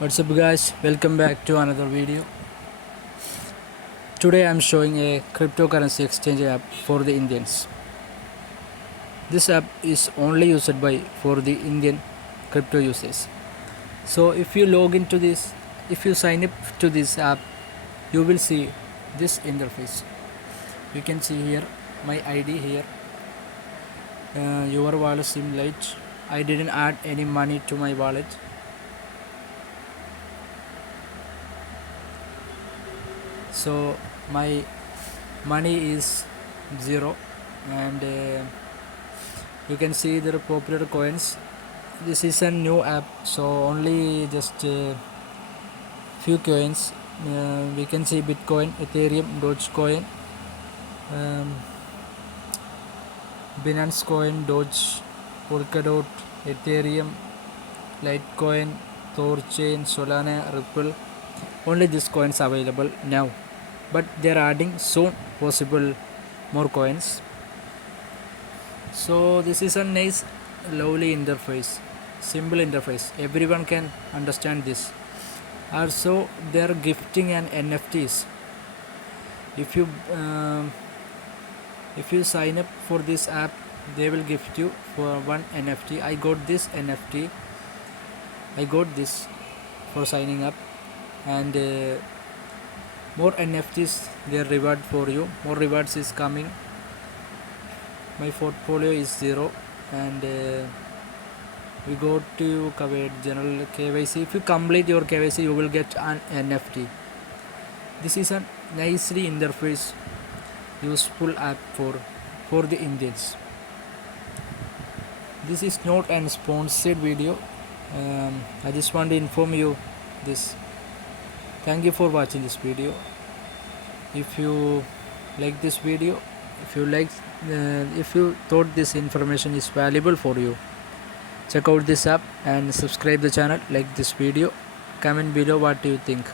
What's up guys, welcome back to another video. Today I'm showing a cryptocurrency exchange app for the Indians. This app is only used by for the Indian crypto users. So if you log into this, if you sign up to this app, you will see this interface. You can see here my ID here, your wallet simulate. I didn't add any money to my wallet. So my money is 0, and you can see the popular coins. This is a new app, so only just few coins. We can see Bitcoin, Ethereum, Dogecoin, Binance Coin, Doge, Polkadot, Ethereum, Litecoin, Thorchain, Solana, Ripple. Only these coins available now, but they are adding soon possible more coins. So this is a nice lovely interface, simple interface, everyone can understand this. Also they are gifting and NFTs. If you sign up for this app, they will gift you for one NFT. I got this NFT, I got this for signing up, and more NFTs, their reward for you. More rewards is coming. My portfolio is 0, and we go to cover general KYC. If you complete your KYC, you will get an NFT. This is a nicely interface, useful app for the Indians. This is not a sponsored video. I just want to inform you this. Thank you for watching this video. If you like this video, if you thought this information is valuable for you, check out this app and subscribe the channel, like this video, comment below what do you think.